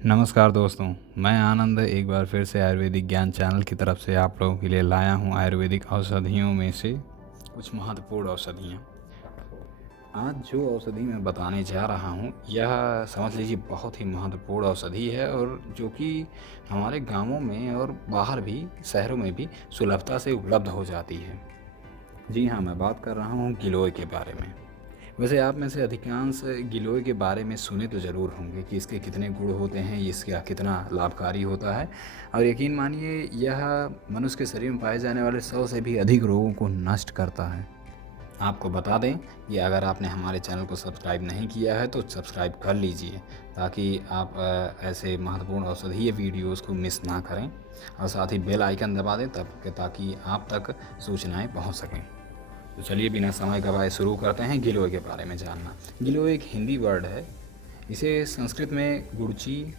नमस्कार दोस्तों, मैं आनंद एक बार फिर से आयुर्वेदिक ज्ञान चैनल की तरफ से आप लोगों के लिए लाया हूं आयुर्वेदिक औषधियों में से कुछ महत्वपूर्ण औषधियाँ। आज जो औषधि मैं बताने जा रहा हूं यह समझ लीजिए बहुत ही महत्वपूर्ण औषधि है और जो कि हमारे गांवों में और बाहर भी शहरों में भी सुलभता से उपलब्ध हो जाती है। जी हाँ, मैं बात कर रहा हूँ गिलोय के बारे में। वैसे आप में से अधिकांश गिलोय के बारे में सुने तो ज़रूर होंगे कि इसके कितने गुण होते हैं, इसका कितना लाभकारी होता है। और यकीन मानिए यह मनुष्य के शरीर में पाए जाने वाले 100 से भी अधिक रोगों को नष्ट करता है। आपको बता दें कि अगर आपने हमारे चैनल को सब्सक्राइब नहीं किया है तो सब्सक्राइब कर लीजिए ताकि आप ऐसे महत्वपूर्ण औषधीय वीडियोज़ को मिस ना करें और साथ ही बेल आइकन दबा दें ताकि आप तक सूचनाएं पहुंच सकें। तो चलिए बिना समय गवाए शुरू करते हैं गिलोय के बारे में जानना। गिलोय एक हिंदी वर्ड है। इसे संस्कृत में गुड़ची,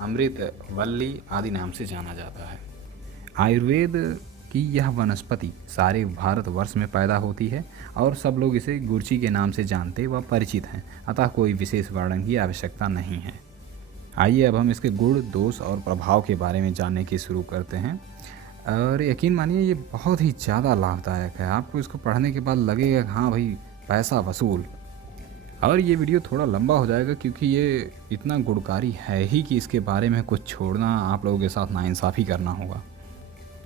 अमृत, वल्ली आदि नाम से जाना जाता है। आयुर्वेद की यह वनस्पति सारे भारतवर्ष में पैदा होती है और सब लोग इसे गुड़ची के नाम से जानते व परिचित हैं, अतः कोई विशेष वर्णन की आवश्यकता नहीं है। आइए अब हम इसके गुण, दोष और प्रभाव के बारे में जानने की शुरू करते हैं। और यकीन मानिए ये बहुत ही ज़्यादा लाभदायक है। आपको इसको पढ़ने के बाद लगेगा कि हाँ भाई, पैसा वसूल। और ये वीडियो थोड़ा लंबा हो जाएगा क्योंकि ये इतना गुणकारी है ही कि इसके बारे में कुछ छोड़ना आप लोगों के साथ नाइंसाफ़ी करना होगा।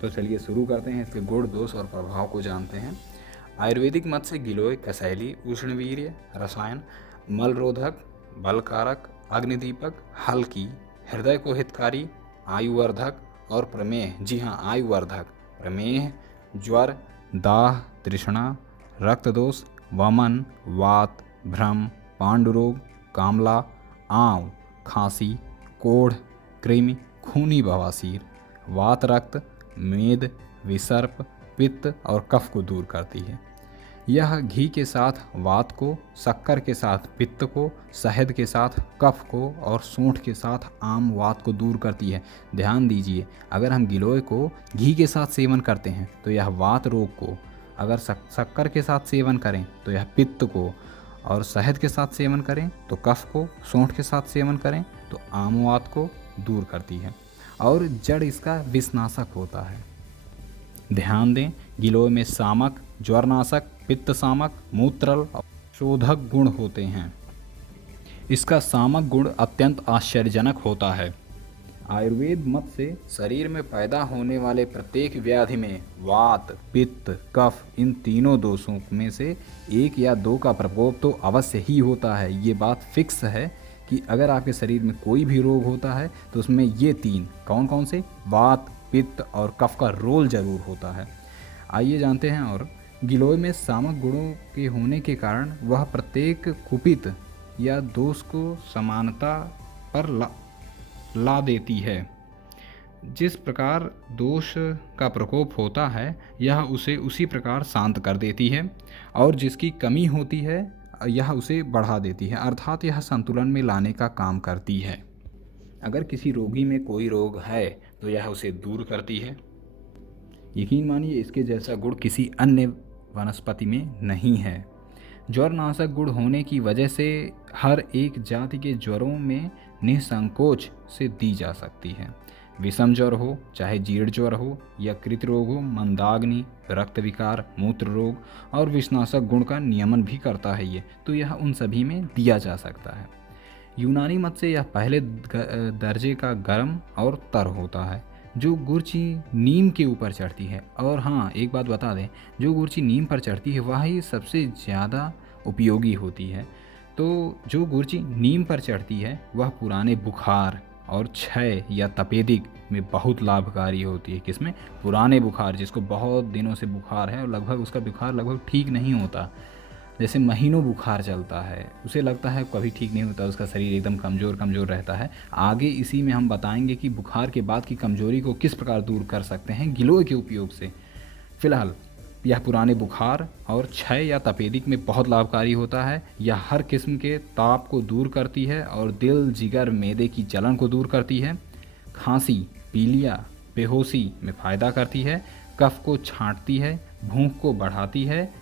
तो चलिए शुरू करते हैं, इसके गुण, दोष और प्रभाव को जानते हैं। आयुर्वेदिक मत से गिलोय कसैली, उष्णवीर्य, रसायन, मलरोधक, बलकारक, अग्निदीपक, हल्की, हृदय को हितकारी, आयुवर्धक और प्रमेह। जी हाँ, आयुवर्धक, प्रमेह, ज्वर, दाह, तृष्णा, रक्तदोष, वमन, वात, भ्रम, पांडुरोग, कामला, आंव, खांसी, कोढ़, कृमि, खूनी बवासीर, वात रक्त, मेद, विसर्प, पित्त और कफ को दूर करती है। यह घी के साथ वात को, शक्कर के साथ पित्त को, शहद के साथ कफ को और सूंठ के साथ आम वात को दूर करती है। ध्यान दीजिए, अगर हम गिलोय को घी के साथ सेवन करते हैं तो यह वात रोग को, अगर शक्कर के साथ सेवन करें तो यह पित्त को, और शहद के साथ सेवन करें तो कफ को, सूंठ के साथ सेवन करें तो आम वात को दूर करती है और जड़ इसका विषनाशक होता है। ध्यान दें, गिलोय में सामक, ज्वरनाशक, पित्त सामक, मूत्रल और शोधक गुण होते हैं। इसका सामक गुण अत्यंत आश्चर्यजनक होता है। आयुर्वेद मत से शरीर में पैदा होने वाले प्रत्येक व्याधि में वात, पित्त, कफ इन तीनों दोषों में से एक या दो का प्रकोप तो अवश्य ही होता है। ये बात फिक्स है कि अगर आपके शरीर में कोई भी रोग होता है तो उसमें ये तीन, कौन कौन से, वात, पित्त और कफ का रोल जरूर होता है। आइए जानते हैं। और गिलोय में सामक गुणों के होने के कारण वह प्रत्येक कुपित या दोष को समानता पर ला देती है। जिस प्रकार दोष का प्रकोप होता है यह उसे उसी प्रकार शांत कर देती है और जिसकी कमी होती है यह उसे बढ़ा देती है, अर्थात यह संतुलन में लाने का काम करती है। अगर किसी रोगी में कोई रोग है तो यह उसे दूर करती है। यकीन मानिए इसके जैसा गुण किसी अन्य वनस्पति में नहीं है। ज्वरनाशक गुण होने की वजह से हर एक जाति के ज्वरों में निसंकोच से दी जा सकती है। विषम ज्वर हो, चाहे जीर्ण ज्वर हो या कृत रोग हो, मंदाग्नि, रक्त विकार, मूत्र रोग और विषनाशक गुण का नियमन भी करता है ये, तो यह उन सभी में दिया जा सकता है। यूनानी मत से यह पहले दर्जे का गर्म और तर होता है। जो गुर्ची नीम के ऊपर चढ़ती है, और हाँ एक बात बता दें, जो गुर्ची नीम पर चढ़ती है वह ही सबसे ज़्यादा उपयोगी होती है। तो जो गुर्ची नीम पर चढ़ती है वह पुराने बुखार और क्षय या तपेदिक में बहुत लाभकारी होती है। किसमें? पुराने बुखार, जिसको बहुत दिनों से बुखार है और लगभग उसका बुखार लगभग ठीक नहीं होता, जैसे महीनों बुखार चलता है, उसे लगता है कभी ठीक नहीं होता, उसका शरीर एकदम कमज़ोर कमज़ोर रहता है। आगे इसी में हम बताएंगे कि बुखार के बाद की कमज़ोरी को किस प्रकार दूर कर सकते हैं गिलोय के उपयोग से। फिलहाल यह पुराने बुखार और क्षय या तपेदिक में बहुत लाभकारी होता है। यह हर किस्म के ताप को दूर करती है और दिल, जिगर, मैदे की जलन को दूर करती है। खांसी, पीलिया, बेहोशी में फ़ायदा करती है। कफ को छांटती है, भूख को बढ़ाती है।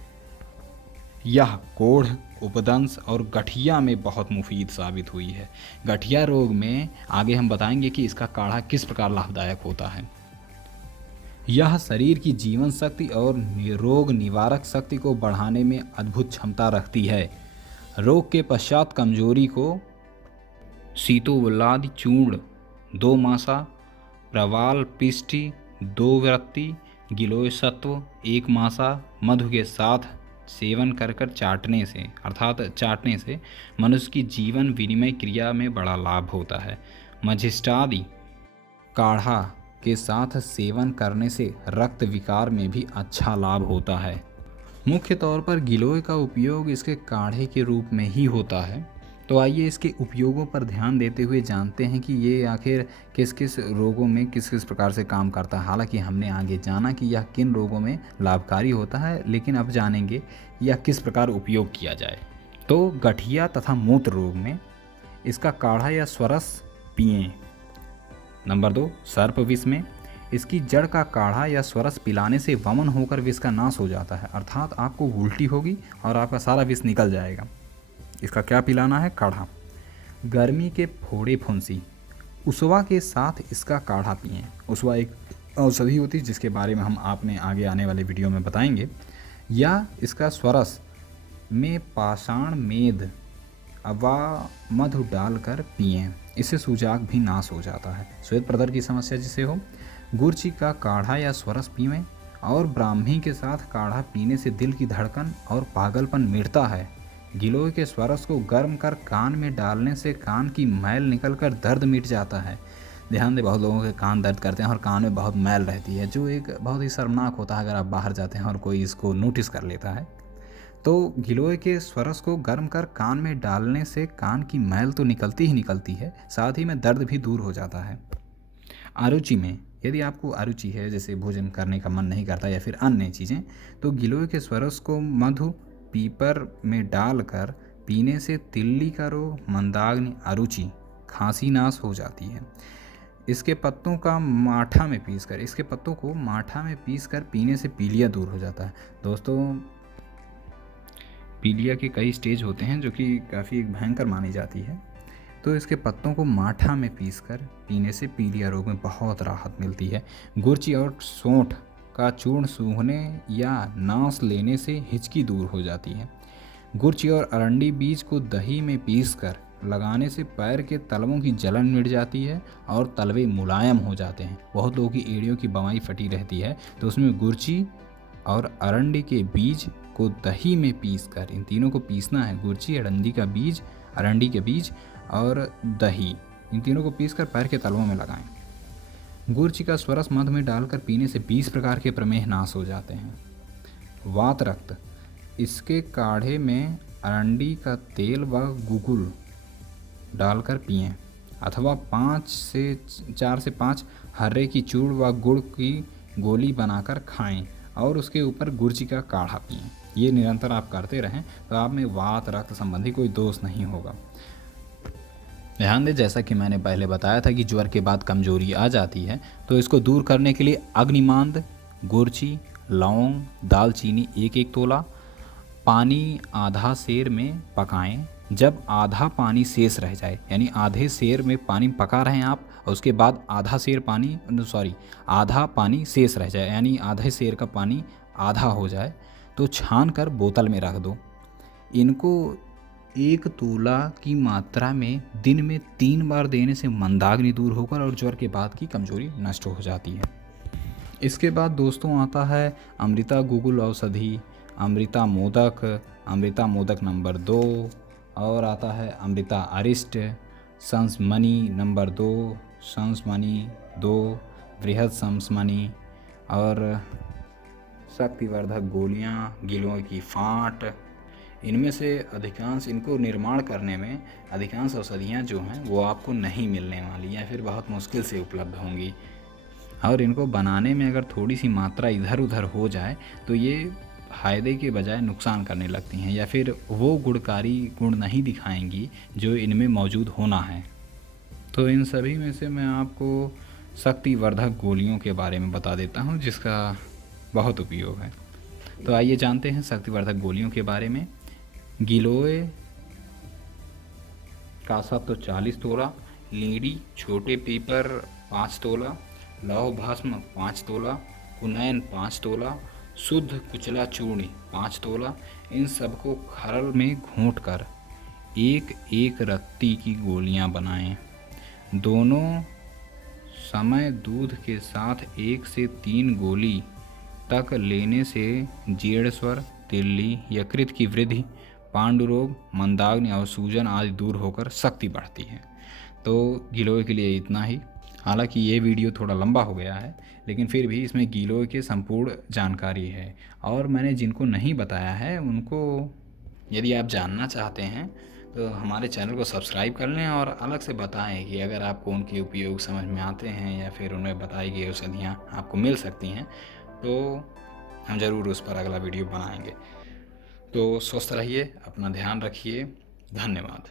यह कोढ़, उपदंश और गठिया में बहुत मुफीद साबित हुई है। गठिया रोग में आगे हम बताएंगे कि इसका काढ़ा किस प्रकार लाभदायक होता है। यह शरीर की जीवन शक्ति और रोग निवारक शक्ति को बढ़ाने में अद्भुत क्षमता रखती है। रोग के पश्चात कमजोरी को शीतोवलादि चूर्ण 2 मासा, प्रवाल पिष्टि 2 वृत्ति, गिलोय सत्व 1 मासा मधु के साथ सेवन कर चाटने से मनुष्य की जीवन विनिमय क्रिया में बड़ा लाभ होता है। मजिष्टादि काढ़ा के साथ सेवन करने से रक्त विकार में भी अच्छा लाभ होता है। मुख्य तौर पर गिलोय का उपयोग इसके काढ़े के रूप में ही होता है। तो आइए इसके उपयोगों पर ध्यान देते हुए जानते हैं कि ये आखिर किस किस रोगों में किस किस प्रकार से काम करता है। हालांकि हमने आगे जाना कि यह किन रोगों में लाभकारी होता है, लेकिन अब जानेंगे यह किस प्रकार उपयोग किया जाए। तो गठिया तथा मूत्र रोग में इसका काढ़ा या स्वरस पिएं। नंबर 2, सर्प विष में इसकी जड़ का काढ़ा या स्वरस पिलाने से वमन होकर विष का नाश हो जाता है, अर्थात आपको उल्टी होगी और आपका सारा विष निकल जाएगा। इसका क्या पिलाना है? काढ़ा। गर्मी के फोड़े फुंसी, उसवा के साथ इसका काढ़ा पिएं। उसवा एक औषधि होती है जिसके बारे में हम आपने आगे आने वाले वीडियो में बताएंगे। या इसका स्वरस में पाषाण मेद व मधु डालकर पिएं, इससे सूजाक भी नाश हो जाता है। श्वेत प्रदर की समस्या जिसे हो, गुड़ची का काढ़ा या स्वरस पिएं। और ब्राह्मी के साथ काढ़ा पीने से दिल की धड़कन और पागलपन मिटता है। गिलोय के स्वरस को गर्म कर कान में डालने से कान की मैल निकलकर दर्द मिट जाता है। ध्यान दें, बहुत लोगों के कान दर्द करते हैं और कान में बहुत मैल रहती है, जो एक बहुत ही शर्मनाक होता है अगर आप बाहर जाते हैं और कोई इसको नोटिस कर लेता है। तो गिलोय के स्वरस को गर्म कर कान में डालने से कान की मैल तो निकलती ही निकलती है, साथ ही में दर्द भी दूर हो जाता है। अरुचि में, यदि आपको अरुचि है, जैसे भोजन करने का मन नहीं करता या फिर अन्य चीज़ें, तो गिलोय के स्वरस को मधु पीपर में डालकर पीने से तिल्ली का रोग, मंदाग्नि, अरुचि, खांसी नाश हो जाती है। इसके पत्तों को माठा में पीसकर पीने से पीलिया दूर हो जाता है। दोस्तों, पीलिया के कई स्टेज होते हैं जो कि काफ़ी भयंकर मानी जाती है। तो इसके पत्तों को माठा में पीसकर पीने से पीलिया रोग में बहुत राहत मिलती है। गुड़ची और सौंठ का चूर्ण सूंघने या नास लेने से हिचकी दूर हो जाती है। गुड़ची और अरंडी बीज को दही में पीसकर लगाने से पैर के तलवों की जलन मिट जाती है और तलवे मुलायम हो जाते हैं। बहुत लोगों की एड़ियों की बवाई फटी रहती है, तो उसमें गुड़ची और अरंडी के बीज को दही में पीसकर, इन तीनों को पीसना है, गुड़ची, अरंडी के बीज और दही, इन तीनों को पीसकर पैर के तलवों में लगाएं। गुड़ची का स्वरस मध में डालकर पीने से 20 प्रकार के प्रमेह नाश हो जाते हैं। वात रक्त, इसके काढ़े में अरंडी का तेल व गुगुल डालकर पिएं, अथवा 4 से 5 हर्रे की चूड़ व गुड़ की गोली बनाकर खाएं और उसके ऊपर गुड़ची का काढ़ा पिएं। ये निरंतर आप करते रहें तो आप में वात रक्त संबंधी कोई दोष नहीं होगा। ध्यान दें, जैसा कि मैंने पहले बताया था कि ज्वर के बाद कमजोरी आ जाती है, तो इसको दूर करने के लिए अग्निमांद, गुड़ची, लौंग, दालचीनी 1-1 तोला पानी आधा सेर में पकाएं। जब आधा पानी शेष रह जाए, यानी आधे सेर में पानी पका रहे हैं आप और उसके बाद आधा पानी शेष रह जाए, यानी आधे सेर का पानी आधा हो जाए, तो छान कर बोतल में रख दो। इनको 1 तोला की मात्रा में दिन में 3 बार देने से मंदाग्नि दूर होकर और ज्वर के बाद की कमजोरी नष्ट हो जाती है। इसके बाद दोस्तों आता है अमृता गुगुल औषधि, अमृता मोदक नंबर 2, और आता है अमृता अरिष्ट, संसमणि नंबर 2, संसमणि 2, बृहद संसमणि, और शक्तिवर्धक गोलियाँ, गिलोय की फांट। इनमें से अधिकांश, इनको निर्माण करने में अधिकांश औषधियाँ जो हैं वो आपको नहीं मिलने वाली या फिर बहुत मुश्किल से उपलब्ध होंगी, और इनको बनाने में अगर थोड़ी सी मात्रा इधर उधर हो जाए तो ये फ़ायदे के बजाय नुकसान करने लगती हैं या फिर वो गुणकारी गुण नहीं दिखाएंगी जो इनमें मौजूद होना है। तो इन सभी में से मैं आपको शक्तिवर्धक गोलियों के बारे में बता देता हूँ जिसका बहुत उपयोग है। तो आइए जानते हैं शक्तिवर्धक गोलियों के बारे में। गिलोय कासा तो 40 तोला, लीड़ी छोटे पीपर 5 तोला, लौह भस्म 5 तोला, कुनैन 5 तोला, शुद्ध कुचला चूर्ण 5 तोला। इन सबको खरल में घोंट कर एक एक रत्ती की गोलियां बनाएं। दोनों समय दूध के साथ 1 से 3 गोली तक लेने से जीर्ण, तिल्ली, यकृत की वृद्धि, पांडुरोग, मंदाग्नि और सूजन आदि दूर होकर शक्ति बढ़ती है। तो गिलोय के लिए इतना ही। हालांकि ये वीडियो थोड़ा लंबा हो गया है, लेकिन फिर भी इसमें गिलोय की संपूर्ण जानकारी है। और मैंने जिनको नहीं बताया है उनको यदि आप जानना चाहते हैं तो हमारे चैनल को सब्सक्राइब कर लें और अलग से बताएं कि अगर आपको उनके उपयोग समझ में आते हैं या फिर उनमें बताई गई औषधियाँ आपको मिल सकती हैं तो हम ज़रूर उस पर अगला वीडियो बनाएंगे। तो स्वस्थ रहिए, अपना ध्यान रखिए। धन्यवाद।